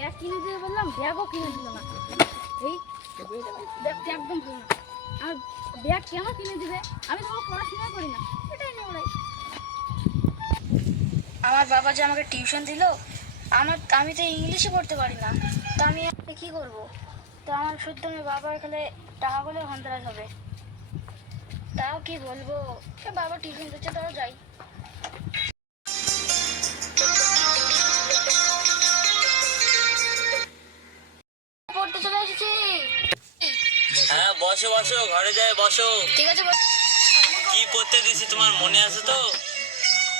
Bag কিনে দিয়ে বললাম, ব্যাগও কিনে দিল না। এই ব্যাগটা একদম ভালো না। আর ব্যাগ কেন কিনে দিবে? আমি তো পড়াশোনা করি না, এটাই নিয়ে ওরাই। আমার বাবা যে আমাকে টিউশন দিল, আমি তো ইংলিশে পড়তে পারি না, তো আমি কি করব? তো আমার শুদ্ধ আমি বাবার খালে টাকাগুলো সন্ত্রাস হবে। তাও কি বলবো, বাবা টিউশন দিচ্ছে, তাও যাই। পড়তে চলে এসেছি। হ্যাঁ বসো বসো, ঘরে যাই বসো। ঠিক আছে। কি পড়তে দিছি তোমার মনে আছে তো?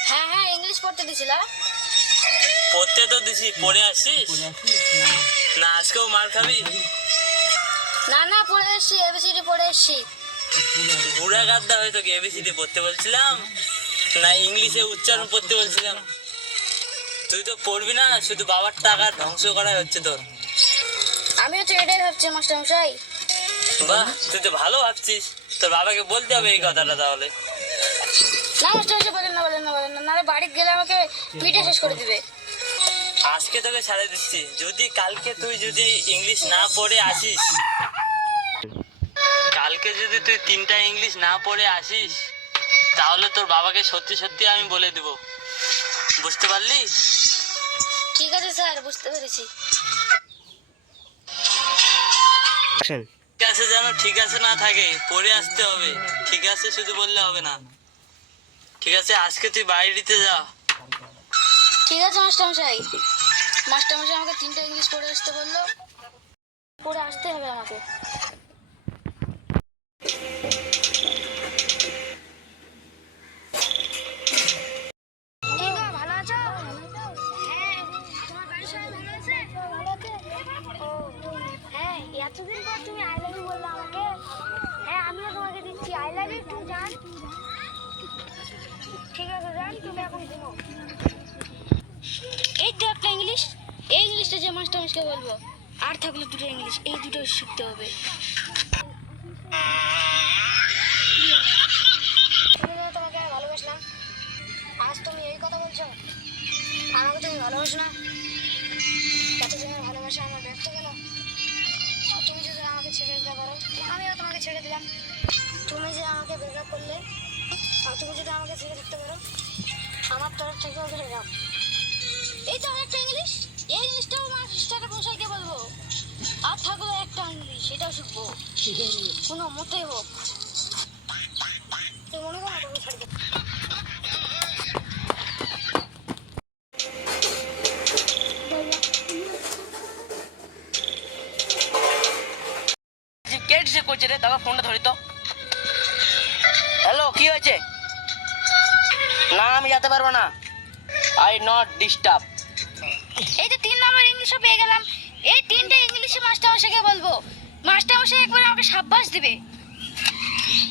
হ্যাঁ হ্যাঁ, ইংলিশ পড়তে দিছিলা। পড়তে তো দিছি, পড়ে আসিস না? আজকেও মার খাবি? না না, পড়ে এসছি, এবিসিডি পড়ে এসছি। বুড়া গাদ্দা হয়তো কি এবিসিডি পড়তে বলছিলাম না ইংলিশে উচ্চারণ পড়তে বলছিলাম? তুই তো পড়বি না, শুধু বাবার টাকা ধ্বংস করাই হচ্ছে তোর। আমিও তো এটাই ভাবছি মাস্টার মশাই। বাহ, তুই তো ভালো ভাবছিস। তোর বাবাকে বলতে হবে এই কথাটা তাহলে। না মাস্টার মশাই, বলেন না বলেন না বলেন না, নাহলে বাড়ি গেলে আমাকে পিঠে শেষ করে দিবে। আজকে তোকে ছাড়ে দিচ্ছি, যদি কালকে তুই ইংলিশ না পড়ে আসিস, কালকে যদি তুই 3টা ইংলিশ না পড়ে আসিস, তাহলে তোর বাবাকে সত্যি সত্যি আমি বলে দেব। বুঝতে পারলি? ঠিক আছে স্যার, বুঝতে পেরেছি। ঠিক আছে, যেন ঠিক আছে না থাকে, পড়ে আসতে হবে। ঠিক আছে শুধু বললে হবে না। ঠিক আছে, আজকে তুই বাইরেতে যা। ঠিক আছে মাস্টার মশাই। মাস্টার মশাই আমাকে 3টা ইংলিশ পড়ে আসতে বললো, পড়ে আসতে হবে আমাকে। ভালো আছো? হ্যাঁ, তোমার বাড়ির সবাই ভালো আছে? ভালো আছে। ও হ্যাঁ, এতদিন পর তুমি আই লাভ ইউ বললে আমাকে। হ্যাঁ, আমিও তোমাকে দিচ্ছি আই লাভ ইউ টু জান। ঠিক আছে জান, তুমি এখন ঘুমো। এই তো একটা ইংলিশ, এই ইংলিশটা যে মাস্টার মশাইকে বলবো। আর থাকলো 2টা ইংলিশ, এই দুটো শিখতে হবে। তোমাকে ভালোবাসলাম, আজ তুমি এই কথা বলছো? আমাকে তুমি ভালোবাসো না? এতদিনের ভালোবাসা আমার ব্যর্থ গেল। তুমি যদি আমাকে ছেড়ে দিতে পারো, আমিও তোমাকে ছেড়ে দিলাম। তুমি যে আমাকে ব্রেকআপ করলে, আর তুমি যদি আমাকে ছেড়ে দিতে পারো, আমার তরফ থেকেও ধরে যাও। এই তো একটা ইংলিশ, এই ইংলিশটাও আমার সিস্টারের মশাইকে বলবো। আর থাকলো একটা ইংলিশ, এটাও শিখবো কোনো মতেই হোক। তুই মনে করো তুমি ছাড়বে। কে ডিস্টার্ব করছে রে? দাদা ফোনটা ধরি তো। হ্যালো, কি হয়েছে? না আমি যেতে পারবো না। I not disturb. এই তো 3 নম্বর ইংলিশও পেয়ে গেলাম। এই 3টে ইংলিশে মাস্টার মশাইকে বলবো। মাস্টার মশাই একবার আমাকে সাব্বাস দিবে।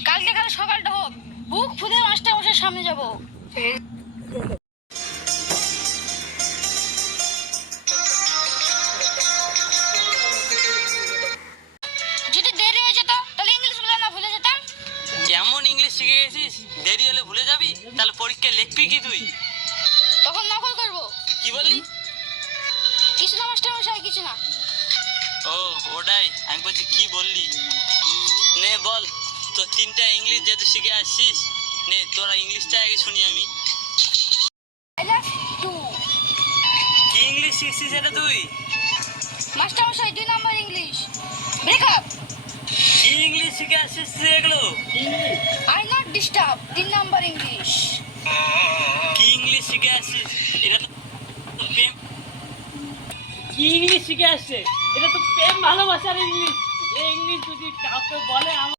কালকে সকালটা হোক, বুক ফুলে মাস্টার মশাইয়ের সামনে যাবো। যদি দেরি হয়ে যেত, তাহলে ইংলিশ বলে না ভুলে যেতাম। যেমন ইংলিশ শিখে গেছিস, দেরি হলে ভুলে যাবি? তাহলে পরীক্ষায় লিখবি কি তুই? তখন নকল করবো। কি বললি? কিছু না মাস্টার মশাই, কিছু না। ও ওটাই আমি বলছি, কি বললি? নে বল, তোর 3টা ইংলিশ যেহেতু শিখে আসছিস, নে তোরা ইংলিশটা আগে শুনি আমি। I love to. কি ইংলিশ শিখছিস এটা তুই? মাস্টার মশাই 2 নম্বর ইংলিশ, ব্রেকআপ। কি ইংলিশ শিখে আসছিস তুই এগুলো? I not disturb 3 number English. কি ইংলিশ শিখে আসছিস? এটা তো প্রেম। কি ইংলিশ শিখে আসছে? এটা তো প্রেম ভালোবাসার ইংলিশ। এই ইংলিশ যদি কাউকে বলে